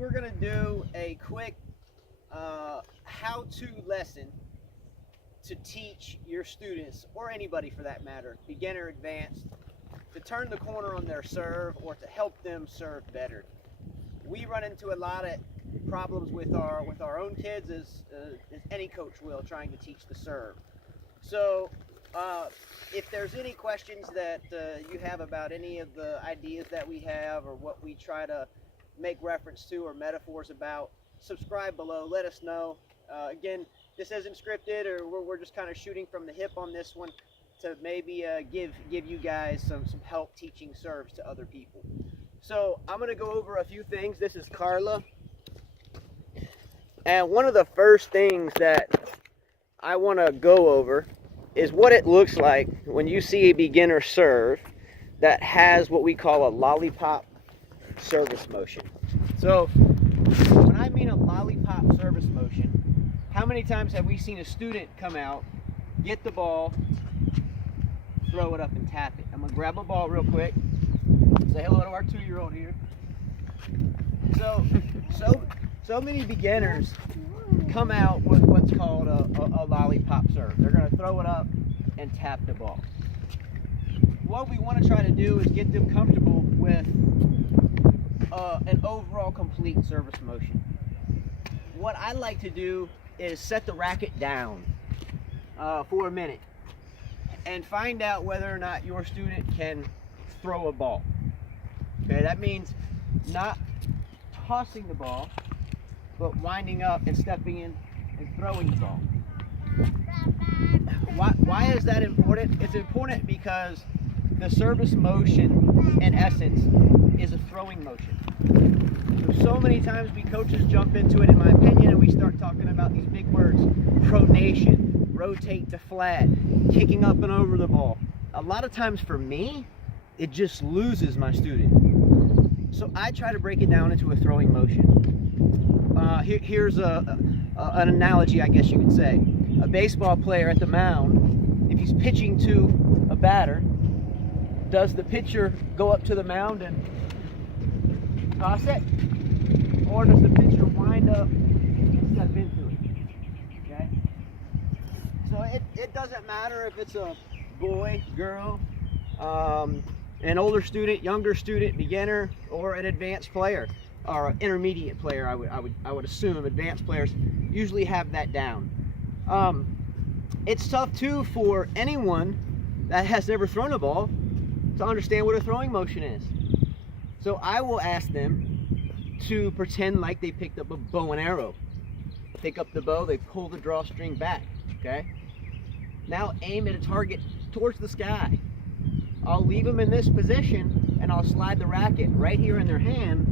we're going to do a quick how-to lesson to teach your students, or anybody for that matter, beginner, advanced, to turn the corner on their serve or to help them serve better. We run into a lot of problems with our own kids, as any coach will, trying to teach the serve. So if there's any questions that you have about any of the ideas that we have or what we try to make reference to or metaphors about, subscribe below, let us know. Again, this isn't scripted, or we're just kind of shooting from the hip on this one to maybe give you guys some help teaching serves to other people. So I'm going to go over a few things. This is Carla. And one of the first things that I want to go over is what it looks like when you see a beginner serve that has what we call a lollipop service motion. So when I mean a lollipop service motion, how many times have we seen a student come out, get the ball, throw it up and tap it? I'm going to grab a ball real quick. Say hello to our 2-year-old here. So many beginners come out with what's called a lollipop serve. They're going to throw it up and tap the ball. What we want to try to do is get them comfortable with an overall complete service motion. What I like to do is set the racket down for a minute and find out whether or not your student can throw a ball. Okay, that means not tossing the ball, but winding up and stepping in and throwing the ball. Why is that important? It's important because the service motion, in essence, is a throwing motion. So many times we coaches jump into it, in my opinion, and we start talking about these big words: pronation, rotate to flat, kicking up and over the ball. A lot of times for me, it just loses my student. So I try to break it down into a throwing motion. Here's an analogy, I guess you could say. A baseball player at the mound, if he's pitching to a batter, does the pitcher go up to the mound and toss it? Or does the pitcher wind up and step into it? Okay? So it doesn't matter if it's a boy, girl, an older student, younger student, beginner, or an advanced player, or an intermediate player. I would assume advanced players usually have that down. It's tough too for anyone that has never thrown a ball to understand what a throwing motion is. So I will ask them to pretend like they picked up a bow and arrow. Pick up the bow, they pull the drawstring back, okay? Now aim at a target towards the sky. I'll leave them in this position and I'll slide the racket right here in their hand.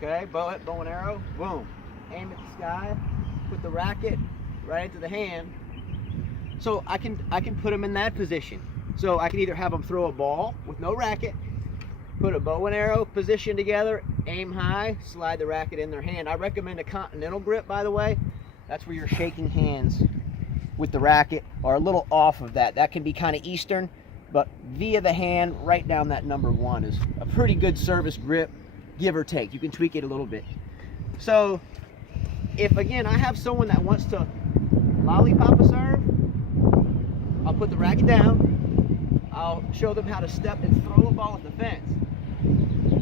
Okay, bow and arrow, boom. Aim at the sky, put the racket right into the hand. So I can put them in that position. So I can either have them throw a ball with no racket, put a bow and arrow position together, aim high, slide the racket in their hand. I recommend a continental grip, by the way. That's where you're shaking hands with the racket, or a little off of that. That can be kind of Eastern, but via the hand, right down that number 1 is a pretty good service grip, give or take. You can tweak it a little bit. So if, again, I have someone that wants to lollipop a serve, I'll put the racket down, I'll show them how to step and throw a ball at the fence.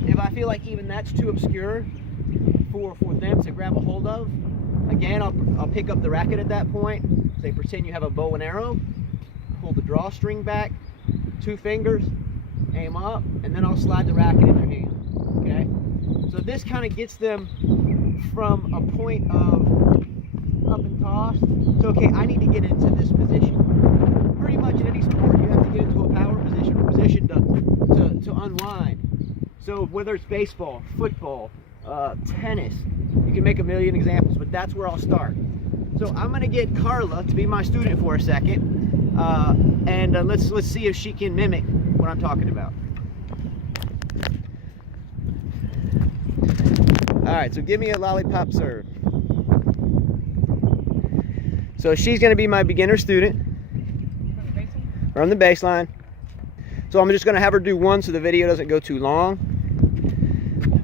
If I feel like even that's too obscure for them to grab a hold of, again, I'll pick up the racket at that point, say pretend you have a bow and arrow, pull the drawstring back, 2 fingers, aim up, and then I'll slide the racket in their hand, okay? So this kind of gets them from a point of up and toss to, okay, I need to get into this position. Pretty much in any sport, you have to get into a power position, or position to unwind. So whether it's baseball, football, tennis, you can make a million examples, but that's where I'll start. So I'm going to get Carla to be my student for a second, and let's see if she can mimic what I'm talking about. All right, so give me a lollipop serve. So she's going to be my beginner student from the baseline. So I'm just going to have her do one so the video doesn't go too long.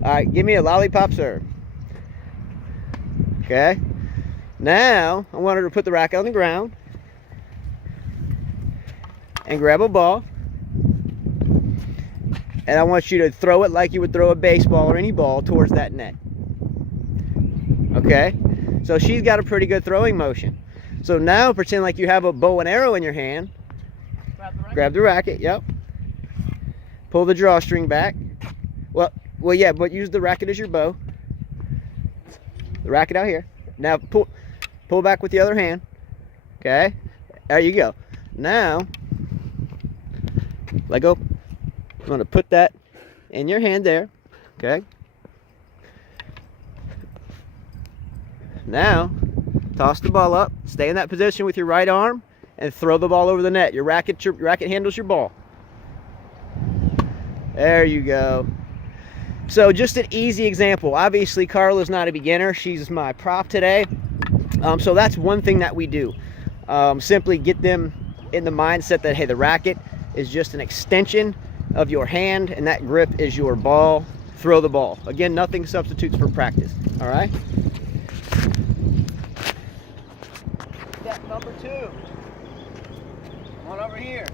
All right, give me a lollipop serve. Okay. Now, I want her to put the racket on the ground and grab a ball. And I want you to throw it like you would throw a baseball or any ball towards that net. Okay? So she's got a pretty good throwing motion. So now pretend like you have a bow and arrow in your hand. Grab the racket, yep. Pull the drawstring back. Well, yeah, but use the racket as your bow. The racket out here. Now pull back with the other hand. Okay? There you go. Now, let go. I'm going to put that in your hand there. Okay? Now, toss the ball up. Stay in that position with your right arm and throw the ball over the net. Your racket handles your ball. There you go. So just an easy example. Obviously, Carla's not a beginner. She's my prop today. So that's one thing that we do. Simply get them in the mindset that, hey, the racket is just an extension of your hand, and that grip is your ball. Throw the ball. Again, nothing substitutes for practice. All right? Step number 2. Come on over here.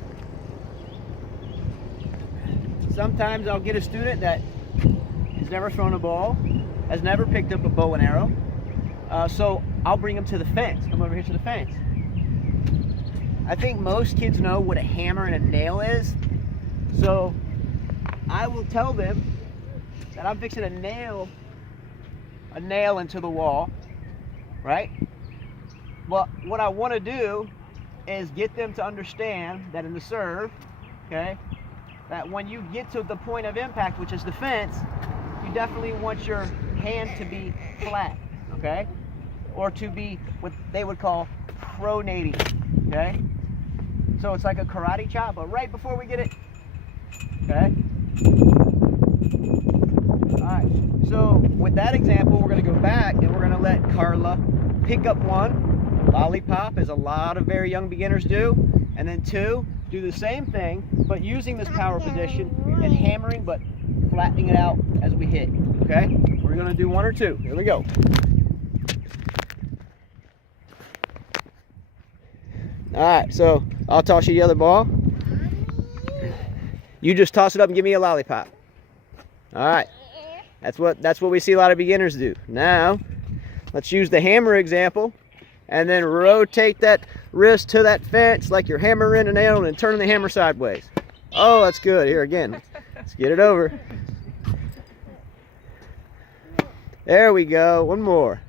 Sometimes I'll get a student that has never thrown a ball, has never picked up a bow and arrow. So I'll bring them to the fence. Come over here to the fence. I think most kids know what a hammer and a nail is. So I will tell them that I'm fixing to nail a nail into the wall, right? But what I want to do is get them to understand that in the serve, okay, that when you get to the point of impact, which is the fence, you definitely want your hand to be flat, okay? Or to be what they would call pronating, okay? So it's like a karate chop, but right before we get it, okay? All right, so with that example, we're gonna go back and we're gonna let Carla pick up one, lollipop, as a lot of very young beginners do, and then 2, do the same thing, but using this power position and hammering, but flattening it out as we hit, okay? We're gonna do 1 or 2, here we go. All right, so I'll toss you the other ball. You just toss it up and give me a lollipop. All right, that's what we see a lot of beginners do. Now, let's use the hammer example, and then rotate that wrist to that fence like you're hammering a nail and turning the hammer sideways. Oh, that's good. Here again, let's get it over. There we go. One more.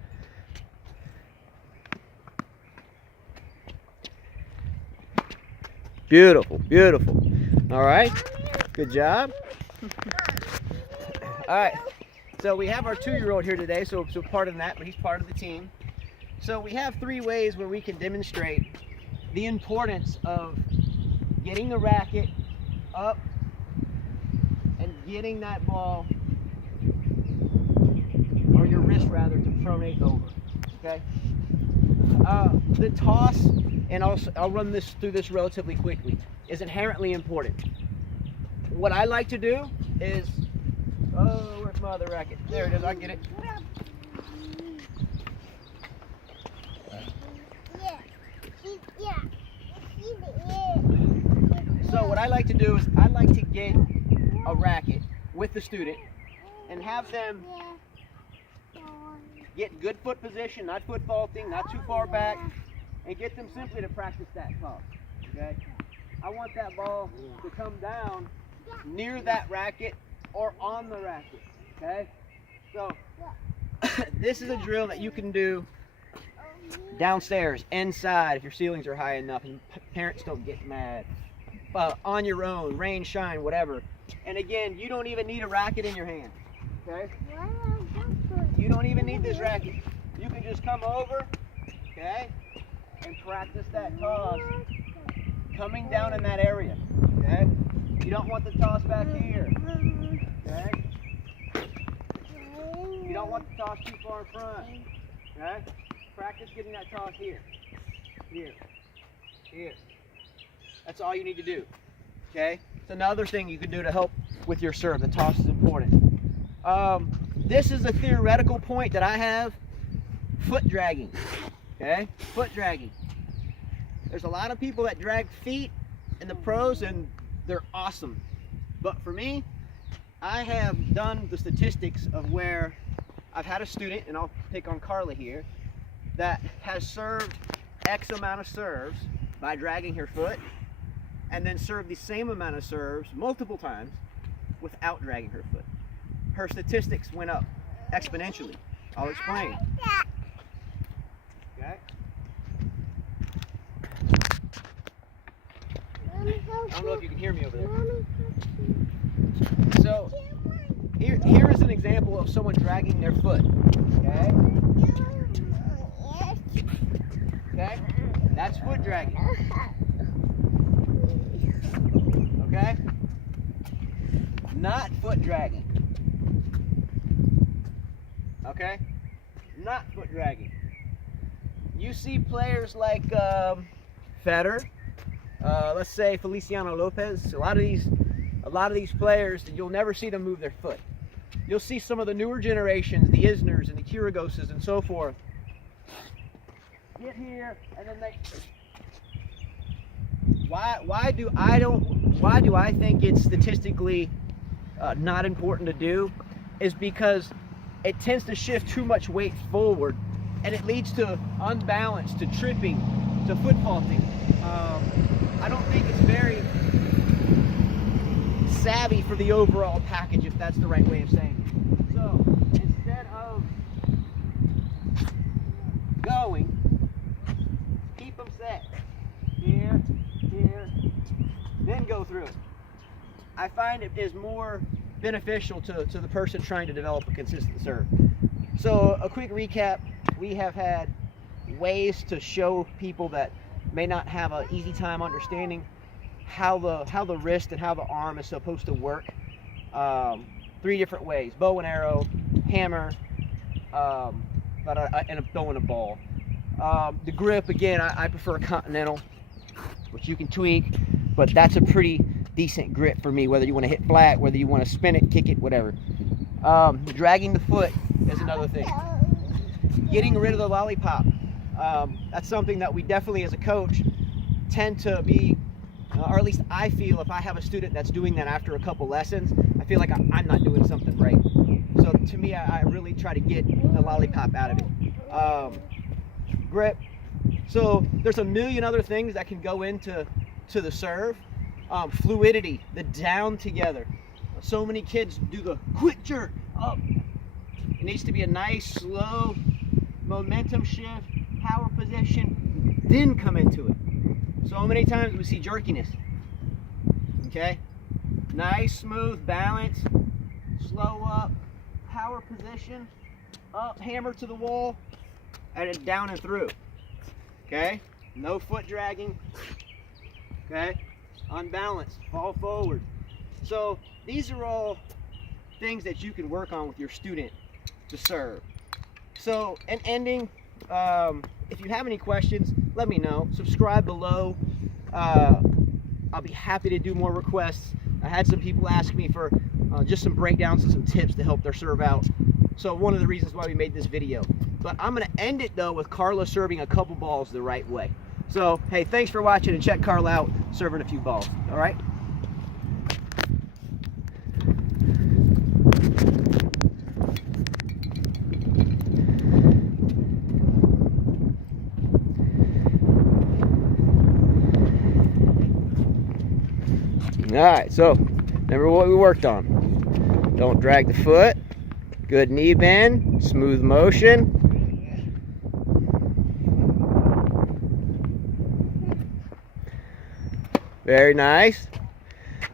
Beautiful, beautiful. All right, good job. All right, so we have our 2-year-old here today, so pardon that, but he's part of the team. So we have 3 ways where we can demonstrate the importance of getting the racket up and getting that ball, or your wrist rather, to pronate over, okay? The toss, and I'll run through this relatively quickly, is inherently important. What I like to do is, oh, where's my other racket? There it is, I get it. So what I like to do is I like to get a racket with the student and have them get good foot position, not foot faulting, not too far back, and get them simply to practice that toss, okay? I want that ball to come down near that racket or on the racket, okay? So this is a drill that you can do downstairs, inside, if your ceilings are high enough and parents don't get mad. On your own, rain, shine, whatever. And again, you don't even need a racket in your hand, okay? You don't even need this racket. You can just come over, okay, and practice that toss coming down in that area, okay? You don't want the toss back here, okay? You don't want the toss too far in front, okay? Practice getting that toss here, here, here. That's all you need to do, okay? It's another thing you can do to help with your serve. The toss is important. This is a theoretical point that I have. Foot dragging, okay? Foot dragging. There's a lot of people that drag feet in the pros and they're awesome. But for me, I have done the statistics of where I've had a student, and I'll pick on Carla here, that has served X amount of serves by dragging her foot, and then served the same amount of serves multiple times without dragging her foot. Her statistics went up exponentially. I'll explain. Okay? I don't know if you can hear me over there. So, here is an example of someone dragging their foot. Okay? Okay? That's foot dragging. Okay? Not foot dragging. Okay? Not foot dragging. You see players like Federer, let's say Feliciano Lopez. A lot of these players, you'll never see them move their foot. You'll see some of the newer generations, the Isners and the Kyrgioses and so forth, get here and then they. Why do I think it's statistically not important to do? Is because it tends to shift too much weight forward, and it leads to unbalance, to tripping, to foot faulting. I don't think it's very savvy for the overall package, if that's the right way of saying it. So instead of going, keep them set. Here, here, then go through it. I find it is more beneficial to the person trying to develop a consistent serve. So a quick recap, we have had ways to show people that may not have an easy time understanding how the wrist and how the arm is supposed to work. 3 different ways: bow and arrow, hammer, and a bow and a ball. The grip, again, I prefer a continental, which you can tweak, but that's a pretty decent grip for me, whether you want to hit flat, whether you want to spin it, kick it, whatever. Dragging the foot is another thing. Getting rid of the lollipop. That's something that we definitely, as a coach, tend to be, or at least I feel, if I have a student that's doing that after a couple lessons, I feel like I'm not doing something right. So to me, I really try to get the lollipop out of it. Grip. So there's a million other things that can go into the serve. Fluidity, the down together. So many kids do the quick jerk up. It needs to be a nice, slow momentum shift, power position, then come into it. So many times we see jerkiness. Okay? Nice, smooth balance, slow up, power position, up, hammer to the wall, and then down and through. Okay? No foot dragging. Okay? Unbalanced, fall forward. So these are all things that you can work on with your student to serve. So in ending, if you have any questions, let me know. Subscribe below. I'll be happy to do more requests. I had some people ask me for just some breakdowns and some tips to help their serve out. So one of the reasons why we made this video. But I'm going to end it though with Carla serving a couple balls the right way. So, hey, thanks for watching, and check Carla out serving a few balls. All right? All right, so remember what we worked on. Don't drag the foot. Good knee bend, smooth motion. Very nice.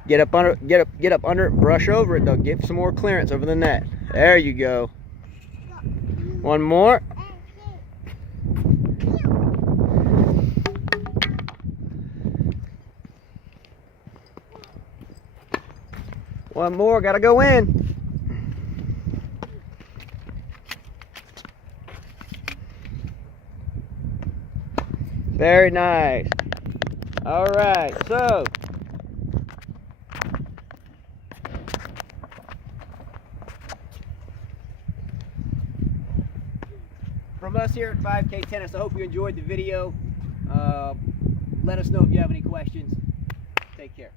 Get up under it, brush over it though. Get some more clearance over the net. There you go. One more. One more, gotta go in. Very nice. All right, so from us here at 5K Tennis, I hope you enjoyed the video. Let us know if you have any questions. Take care.